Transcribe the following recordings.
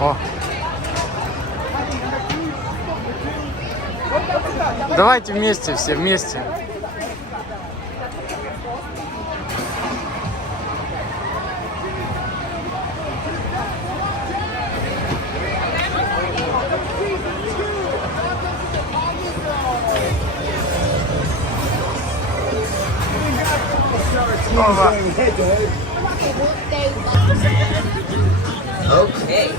О. Давайте вместе, все вместе. Okay,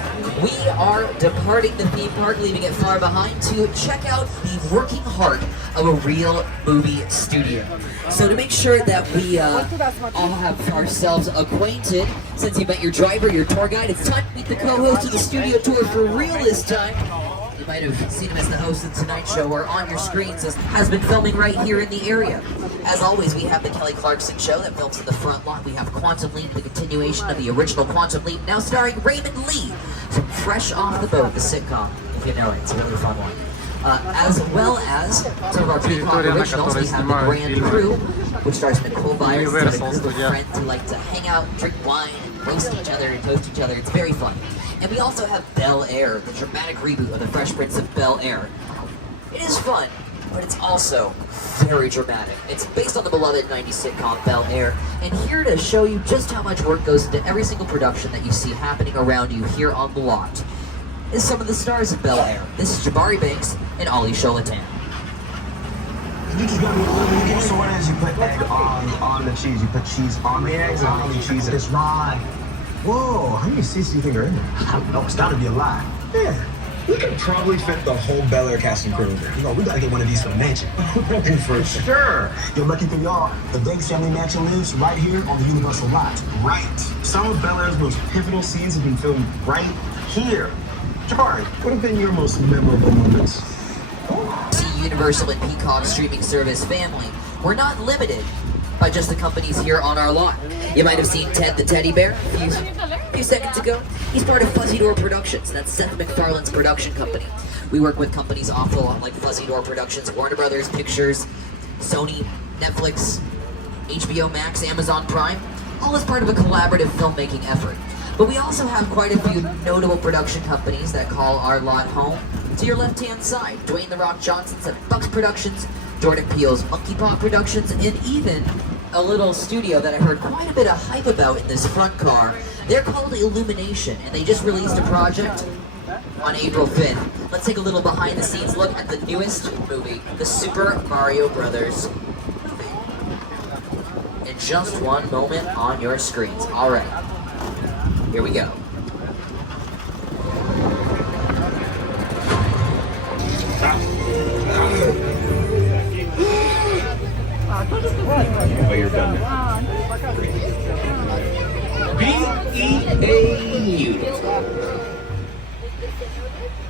we are departing the theme park, leaving it far behind to check out the working heart of a real movie studio. So to make sure that we all have ourselves acquainted, since you met your driver, your tour guide, it's time to meet the co-host of the studio tour for real this time. You might have seen him as the host of the Tonight Show, or on your screens has been filming right here in the area. As always, we have the Kelly Clarkson Show that films in the front lot. We have Quantum Leap, the continuation of the original Quantum Leap, now starring Raymond Lee from Fresh Off the Boat, the sitcom, if you know it. It's a really fun one. As well as some of our Peacock originals, we have the Grand Crew, which stars Nicole Byers and a group of friends who like to hang out, drink wine, roast each other, and toast each other. It's very fun. And we also have Bel Air, the dramatic reboot of The Fresh Prince of Bel Air. It is fun, but it's also very dramatic. It's based on the beloved 90s sitcom Bel Air, and here to show you just how much work goes into every single production that you see happening around you here on the lot is some of the stars of Bel Air. This is Jabari Banks and Ali Sholatan. You just got me. So what is you put egg on the cheese? You put cheese on the eggs and on the cheese. It's right. Whoa, how many seats do you think are in there? I don't know, it's gotta be a lot. Yeah, we could probably fit the whole Bel Air cast and crew in there. You know, we gotta get one of these for the mansion. For sure. You're lucky for y'all, the Banks family mansion lives right here on the Universal lot. Right. Some of Bel Air's most pivotal scenes have been filmed right here. Jabari, what have been your most memorable moments? See Universal and Peacock streaming service family. We're not limited by just the companies here on our lot. You might have seen Ted the Teddy Bear a few seconds ago. He's part of Fuzzy Door Productions. That's Seth MacFarlane's production company. We work with companies off the lot like Fuzzy Door Productions, Warner Brothers Pictures, Sony, Netflix, HBO Max, Amazon Prime, all as part of a collaborative filmmaking effort. But we also have quite a few notable production companies that call our lot home. To your left-hand side, Dwayne "The Rock" Johnson's at Bucks Productions, Jordan Peele's Monkey Paw Productions, and even a little studio that I heard quite a bit of hype about in this front car. They're called Illumination, and they just released a project on April 5th. Let's take a little behind-the-scenes look at the newest movie, the Super Mario Brothers movie. In just one moment on your screens. All right, here we go. Oh, you're done.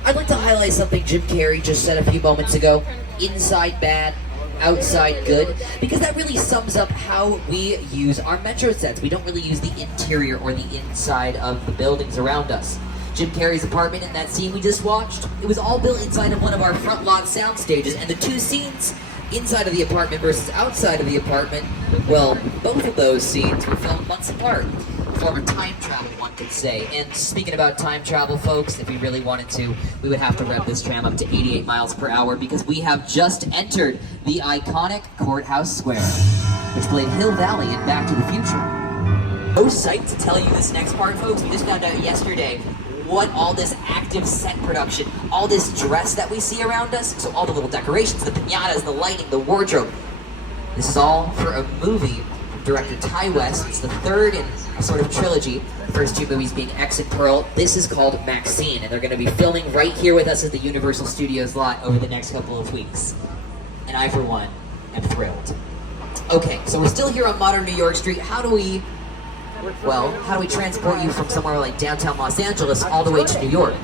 I'd like to highlight something Jim Carrey just said a few moments ago. Inside bad, outside good, because that really sums up how we use our metro sets. We don't really use the interior or the inside of the buildings around us. Jim Carrey's apartment in that scene we just watched, it was all built inside of one of our front lot sound stages, and the two scenes, inside of the apartment versus outside of the apartment, well, both of those scenes were filmed months apart. Form of time travel, one could say. And speaking about time travel, folks, if we really wanted to, we would have to rev this tram up to 88 miles per hour because we have just entered the iconic Courthouse Square, which played Hill Valley in Back to the Future. So psyched to tell you this next part, folks. We just found out yesterday what all this active set production, all this dress that we see around us, so all the little decorations, the piñatas, the lighting, the wardrobe, this is all for a movie from director Ty West. It's the third in a sort of trilogy. The first two movies being X and Pearl. This is called Maxine, and they're going to be filming right here with us at the Universal Studios lot over the next couple of weeks. And I, for one, am thrilled. Okay, so we're still here on modern New York Street. How do we transport you from somewhere like downtown Los Angeles all the way to New York?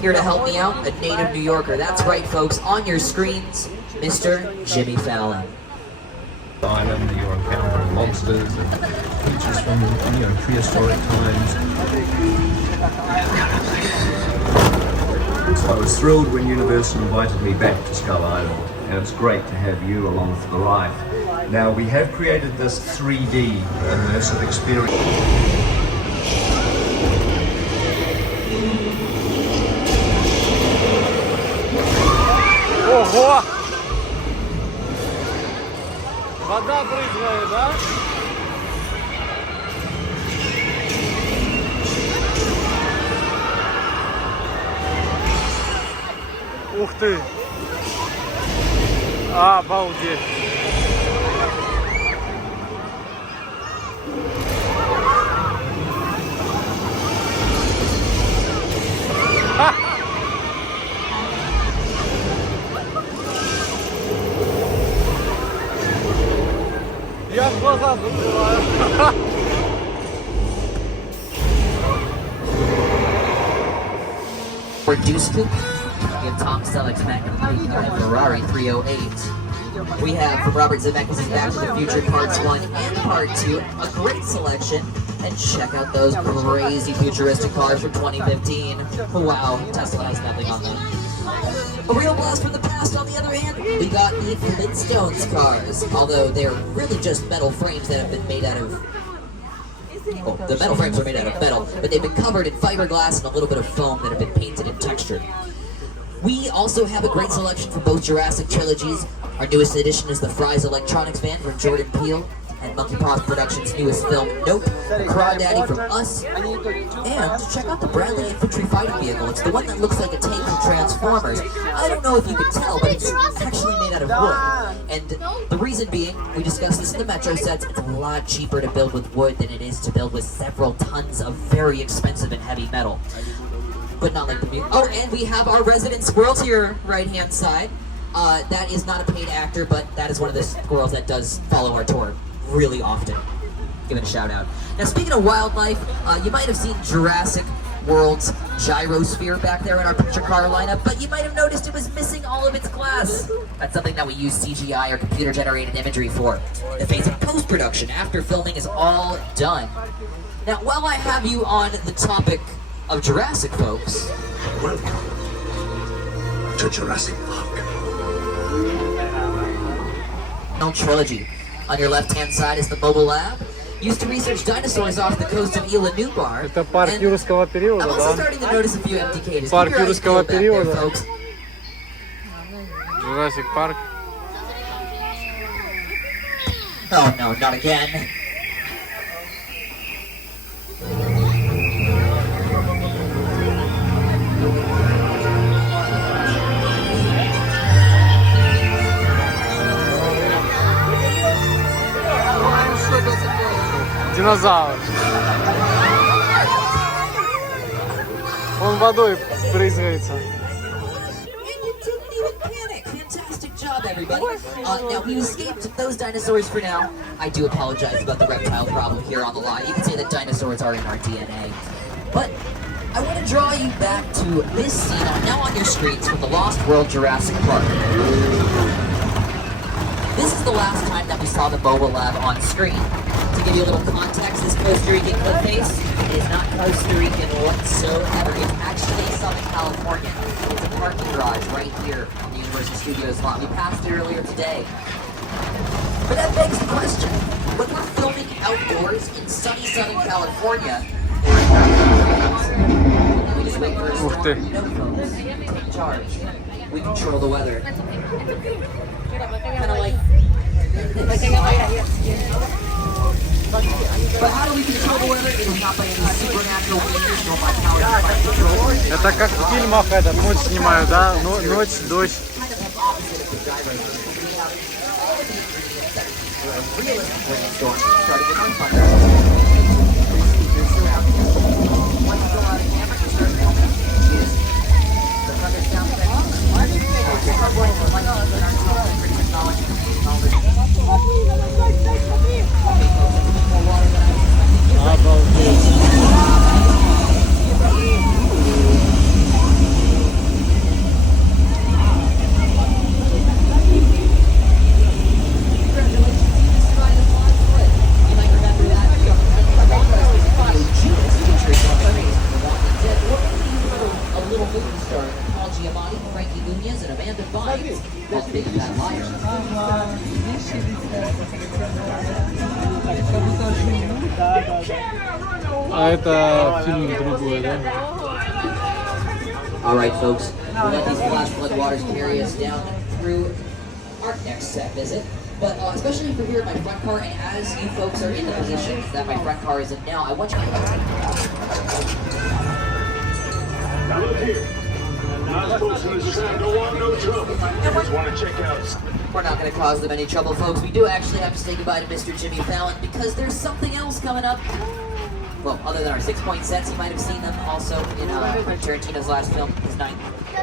Here to help me out, a native New Yorker. That's right, folks. On your screens, Mr. Jimmy Fallon. Island, you're encountering monsters and creatures from, prehistoric times. So I was thrilled when Universal invited me back to Skull Island, and it's great to have you along for the ride. Now, we have created this 3D immersive experience. Ого! Вода брызгает, да? Ух ты! Обалдеть! Я глаза закрываю. For Deuce Coupe, we have Tom Selleck's Magnum and Ferrari 308. We have, from Robert Zemeckis' Back to the Future Parts 1 and Part 2, a great selection. And check out those crazy futuristic cars from 2015. Wow, Tesla has nothing on them. A real blast from the past, on the other hand, we got the Flintstones cars. Although they're really just metal frames that have been made out of... Oh, the metal frames are made out of metal, but they've been covered in fiberglass and a little bit of foam that have been painted and textured. We also have a great selection for both Jurassic trilogies. Our newest addition is the Fry's Electronics van from Jordan Peele, and Monkey Paw Productions' newest film, Nope, Crawdaddy from Us, and check out the Bradley Infantry Fighting Vehicle. It's the one that looks like a tank from Transformers. I don't know if you can tell, but it's actually made out of wood. And the reason being, we discussed this in the Metro sets, it's a lot cheaper to build with wood than it is to build with several tons of very expensive and heavy metal. But not like the music. Oh, and we have our resident squirrel to your right-hand side. That is not a paid actor, but that is one of the squirrels that does follow our tour really often. Give it a shout out. Now, speaking of wildlife, you might have seen Jurassic World's gyrosphere back there in our picture car lineup, but you might have noticed it was missing all of its glass. That's something that we use CGI or computer-generated imagery for. In the phase of post-production, after filming is all done. Now, while I have you on the topic of Jurassic, folks, Welcome to Jurassic Park. Trilogy. On your left-hand side is the mobile lab. Used to research dinosaurs off the coast of Isla Nublar. Это парк юрского периода, I'm also да? starting to notice a few empty cages. Парк юрского периода. Folks. Jurassic Park. Oh no, not again. Динозавр. Он водой брызгается. Fantastic job, everybody. Now, we escaped those dinosaurs for now. I do apologize about the reptile problem here on the lot. You can say that dinosaurs are in our DNA. But I want to draw you back to this scene now on your screens from the Lost World Jurassic Park. This is the last time that we saw the mobile lab on screen. To give you a little context, this Costa Rican cliff face is not Costa Rican whatsoever. It's actually Southern California. It's a parking garage right here on the Universal Studios lot. We passed it earlier today. But that begs the question, when we're filming outdoors in sunny Southern California, we just wait for a storm. No, folks, we take charge. We control the weather. Kind of like But how do we control the weather? It is not by any supernatural means, nor by power to find control. Это как в фильмах этот, ночь снимают, да? Ночь, дождь. Kind of opposite of the gyration. We have all of the ingredients that are realistic brainstorm, starting with our fun. Three speakers surrounding us. Once you go out of camera, you start filming. Is the thunder sound effect. Our voice is like our secret technology creating all this. Okay, folks, a little more water than I expected. А это фильм другой, да? All right, folks, we'll let these flash flood waters carry us down through our next set visit. But especially for here in my front car, and as you folks are in the position that my front car is in now, I want you to... Now look here. Not supposed to decide, don't want no trouble. Just want to check out. We're not going to cause them any trouble, folks. We do actually have to say goodbye to Mr. Jimmy Fallon because there's something else coming up. Well, other than our 6-point sets, you might have seen them also in Tarantino's last film, his ninth.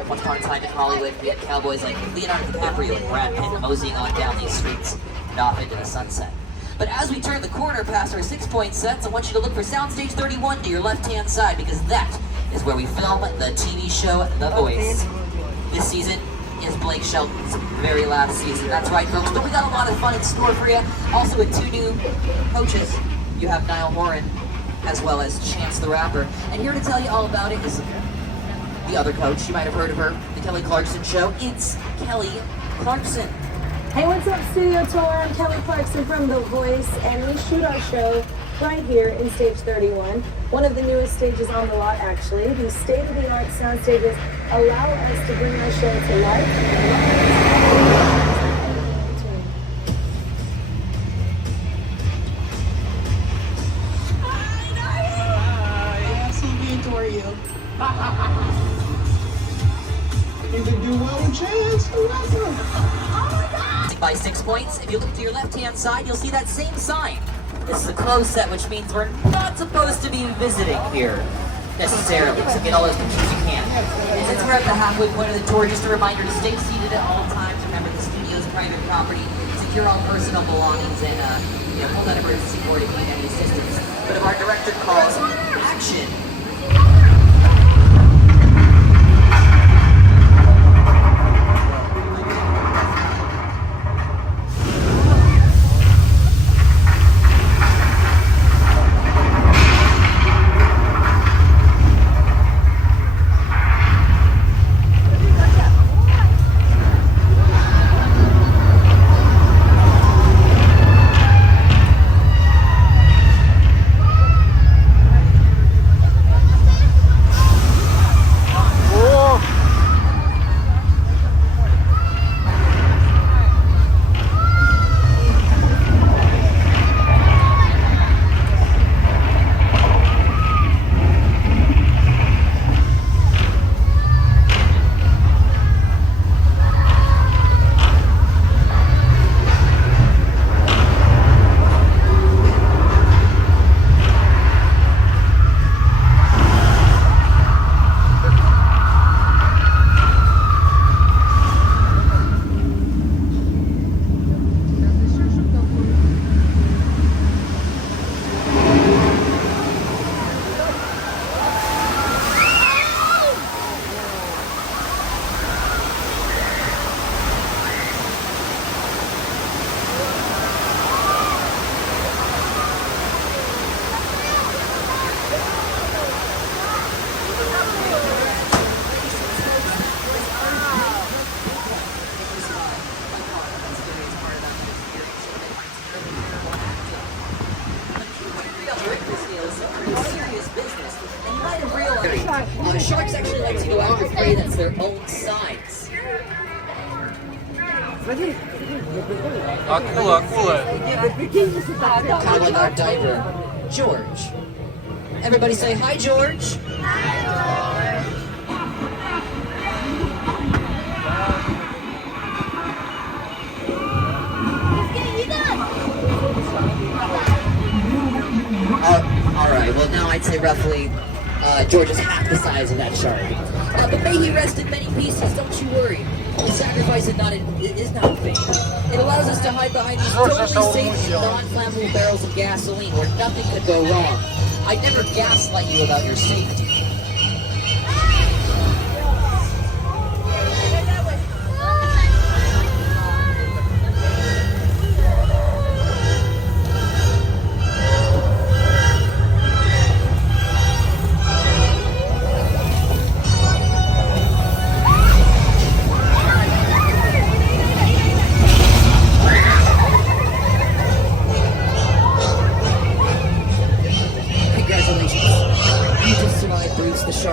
Once Upon a Time in Hollywood, we had cowboys like Leonardo DiCaprio and Brad Pitt moseying on down these streets and off into the sunset. But as we turn the corner past our 6-point sets, I want you to look for Soundstage 31 to your left-hand side because that is where we film the TV show The Voice. This season is Blake Shelton's very last season. That's right, folks, but we got a lot of fun in store for you. Also with 2 new coaches, you have Niall Horan as well as Chance the Rapper. And here to tell you all about it is the other coach. You might have heard of her, the Kelly Clarkson Show. It's Kelly Clarkson. Hey, what's up, Studio Tour? I'm Kelly Clarkson from The Voice, and we shoot our show right here in Stage 31, one of the newest stages on the lot, actually. These state-of-the-art sound stages allow us to bring our show to life. By 6 points. If you look to your left-hand side, you'll see that same sign. This is a closed set, which means we're not supposed to be visiting here necessarily, so get all as much as you can. And since we're at the halfway point of the tour, just a reminder to stay seated at all times. Remember, the studio's private property. Secure all personal belongings and call that emergency board if you need any assistance. But if our director calls action, sharks actually like to go after prey that's their own size. Акула, акула. Kind of like our diver, George. Everybody say hi, George. All right. Well, now I'd say roughly George is half the size of that shark. But may he rest in many pieces. Don't you worry. The sacrifice is not in vain. It allows us to hide behind these totally safe, non-flammable barrels of gasoline where nothing could go wrong. I'd never gaslight you about your safety.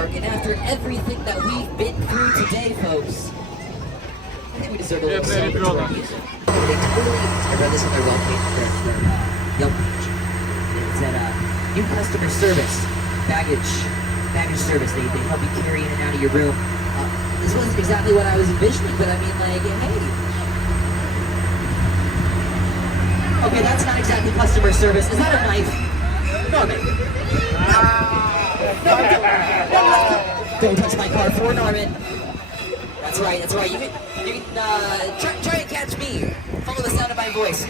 And after everything that we've been through today, folks, I think we deserve a little celebratory music. I read this on their Yelp page. It said, new customer service, baggage service. They help you carry in and out of your room. This wasn't exactly what I was envisioning, but I mean, like, hey. Okay, that's not exactly customer service. Is that a knife? Norman. Don't touch my car for Norman. That's right. You can try and catch me. Follow the sound of my voice.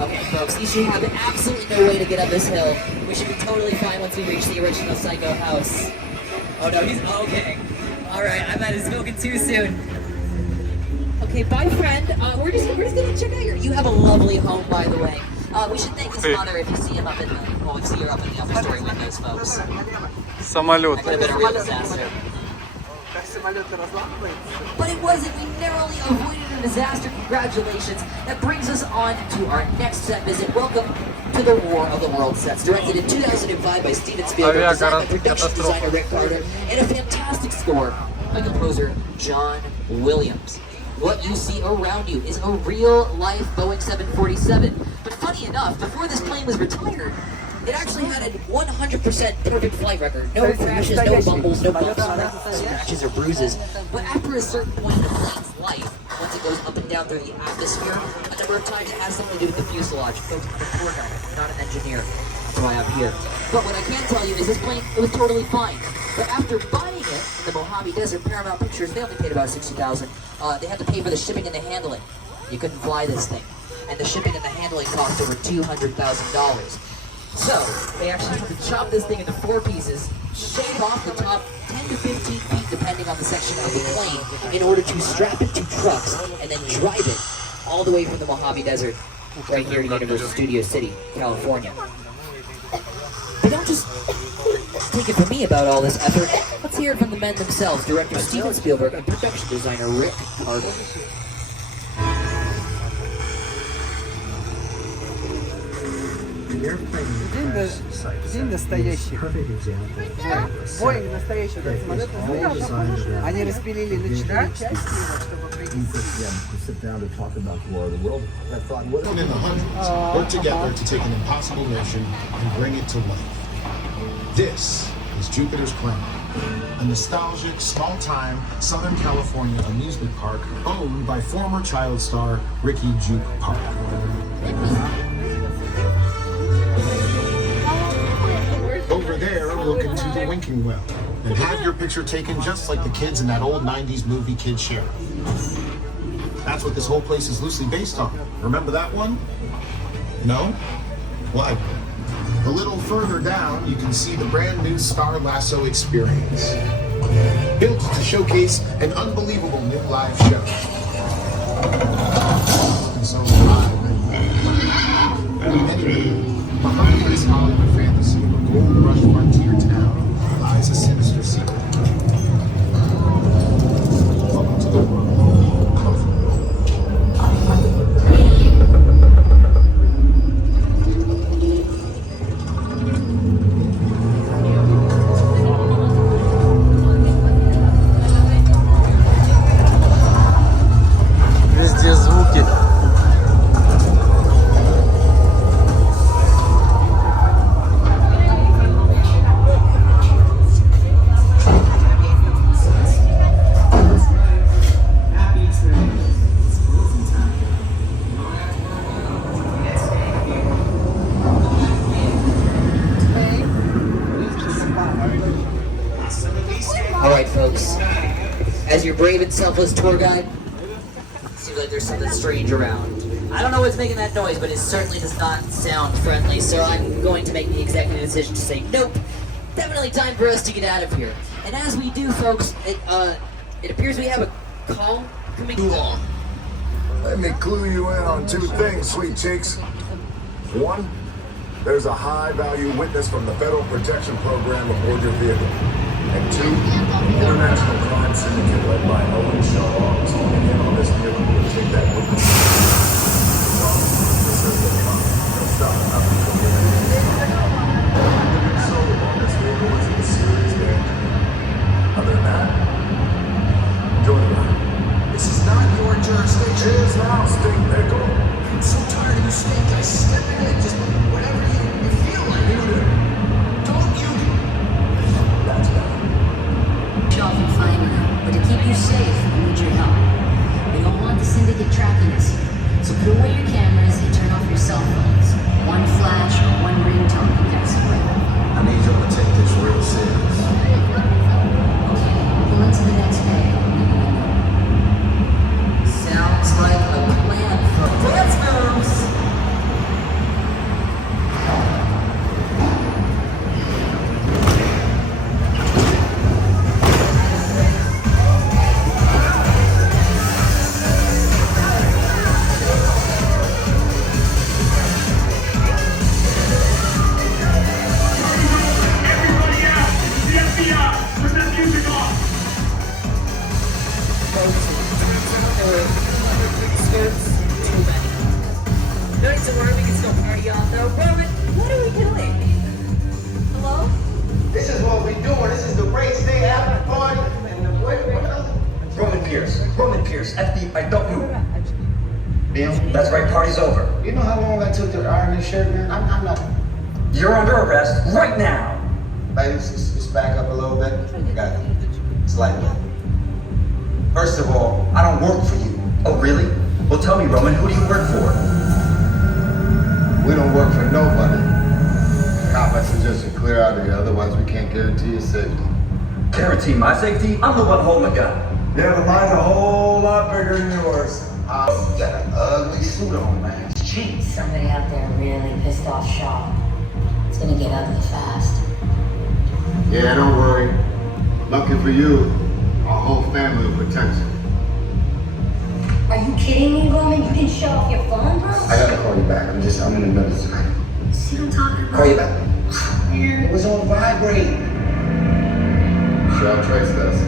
Okay, folks, you should have absolutely no way to get up this hill. We should be totally fine once we reach the original Psycho house. Oh no, he's okay. All right, I might have spoken too soon. Okay, bye, friend. We're just gonna check out your. You have a lovely home, by the way. We should thank his mother if you see him up in the. Well, we see her up in the upper story windows, folks. Самолет. That could have been a real disaster. But it wasn't. We narrowly avoided a disaster. Congratulations. That brings us on to our next set visit. Welcome to the War of the World sets. Directed in 2005 by Steven Spielberg, designed by production designer Rick Carter, and a fantastic score by composer John Williams. What you see around you is a real-life Boeing 747. But funny enough, before this plane was retired, it actually had a 100% perfect flight record. No crashes, no bumbles, no bumps, no scratches or bruises. But after a certain point in the plane's life, once it goes up and down through the atmosphere, a number of times it has something to do with the fuselage. Folks, I'm a tour guide, I'm not an engineer. That's why I'm here. But what I can tell you is this plane, it was totally fine. But after buying it in the Mojave Desert, Paramount Pictures, they only paid about $60,000. They had to pay for the shipping and the handling. You couldn't fly this thing. And the shipping and the handling cost over $200,000. So, they actually had to chop this thing into 4 pieces, shave off the top 10 to 15 feet, depending on the section of the plane, in order to strap it to trucks and then drive it all the way from the Mojave Desert right here to Universal Studio City, California. But don't just take it from me about all this effort. Let's hear it from the men themselves, director Steven Spielberg and production designer Rick Carter. День настоящий. Боинг настоящий, да, самолет настоящий. Они распилили на 4 части, чтобы прийти. In the hundreds, work together to take an impossible mission and bring it to life. This is Jupiter's Claim, a nostalgic, small-time Southern California amusement park owned by former child star Ricky Juke Park. Over there, look into the winking well and have your picture taken just like the kids in that old 90s movie Kid Share. That's what this whole place is loosely based on. Remember that one? No? Why? A little further down, you can see the brand new Star Lasso experience. Built to showcase an unbelievable new live show. And so anyway, behind this Hollywood fantasy of a gold rush frontier town lies a sinister secret. Welcome to the world of selfless tour guide. Seems like there's something strange around. I don't know what's making that noise, but it certainly does not sound friendly, so I'm going to make the executive decision to say nope. Definitely time for us to get out of here. And as we do, folks, it appears we have a call coming along. Let me clue you in on two things, sweet cheeks. One, there's a high-value witness from the Federal Protection Program aboard your vehicle. And two, international crime syndicate led by Owen Shaw is honing in on this vehicle to take that witness. This is the cop. They'll stop nothing from getting in. Soul on this vehicle is in serious danger. Other than that, enjoy the ride. This is not your jurisdiction. It is now, stink pickle. I'm so tired of your stink. I step in it, just whatever you feel like. You do. Don't you? That's better. Off and finding them, but to keep you safe, we need your help. We don't want the syndicate tracking us, so put away your cameras and turn off your cell phones. One flash or one ringtone can get us away. I need y'all to take this real serious. Okay, pull into the next bay. Sounds like a plan for dance moves. This is what we doing. This is the race day after party. And the what else? Roman Pierce, FBI, don't move. Damn, that's right, party's over. You know how long I took to iron this shirt, man? I'm not. You're under arrest right now. Ladies, just back up a little bit. You got it. Slightly. First of all, I don't work for you. Oh, really? Well, tell me, Roman, who do you work for? We don't work for nobody. Cop, I suggest you clear out of here, otherwise we can't guarantee your safety. Guarantee my safety? I'm the one holding the gun. Yeah, but mine's a whole lot bigger than yours. You got an ugly suit on, man. Jeez, somebody out there really pissed off Shaw. It's gonna get ugly fast. Yeah, don't worry. Lucky for you, our whole family will protect you. Are you kidding me, Roman? You didn't shut off your phone, bro? I gotta call you back. I'm in another time. See what I'm talking about? Call you back. It was on vibrate. Shall trace this.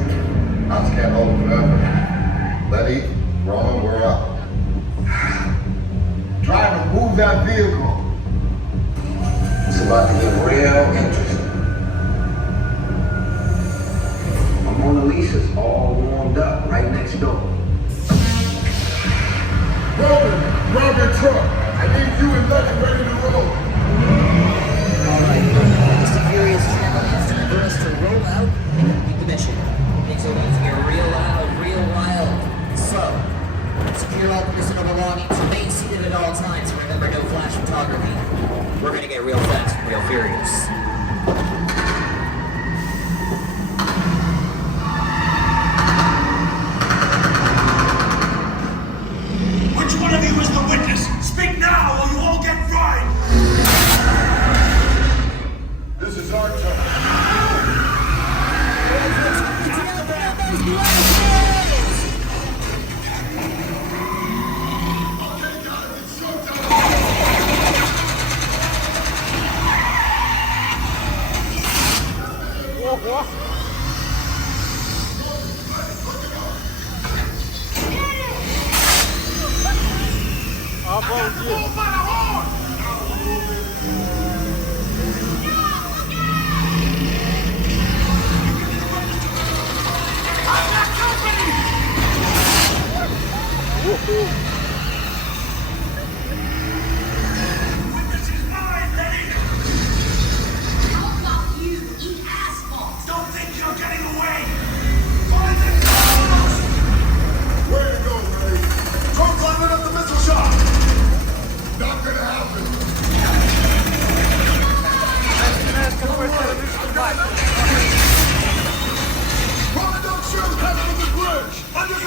Ops can't hold it forever. Letty, Roman, we're up. Driver, move that vehicle. It's about to get real interesting. Mona Lisa's all warmed up right next door. Roman, grab your truck. I need you and Letty ready to roll. Alright, just a curious channel. It's time for us to roll out and complete the mission. Things are going to get real loud, real wild. So, secure all personal belongings, remain seated at all times, and remember no flash photography. We're gonna get real fast and real furious. Which one of you is the witness? Speak now or you all get fried! This is our turn. Don't think you're getting away! Find the cars! Way to go, Ray. Don't climb up the missile shot! Not gonna happen. Roman, don't shoot! Head for the bridge! Understand?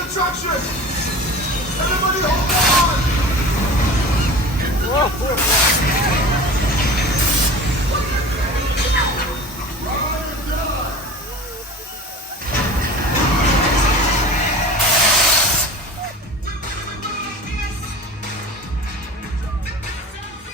Everybody hold on!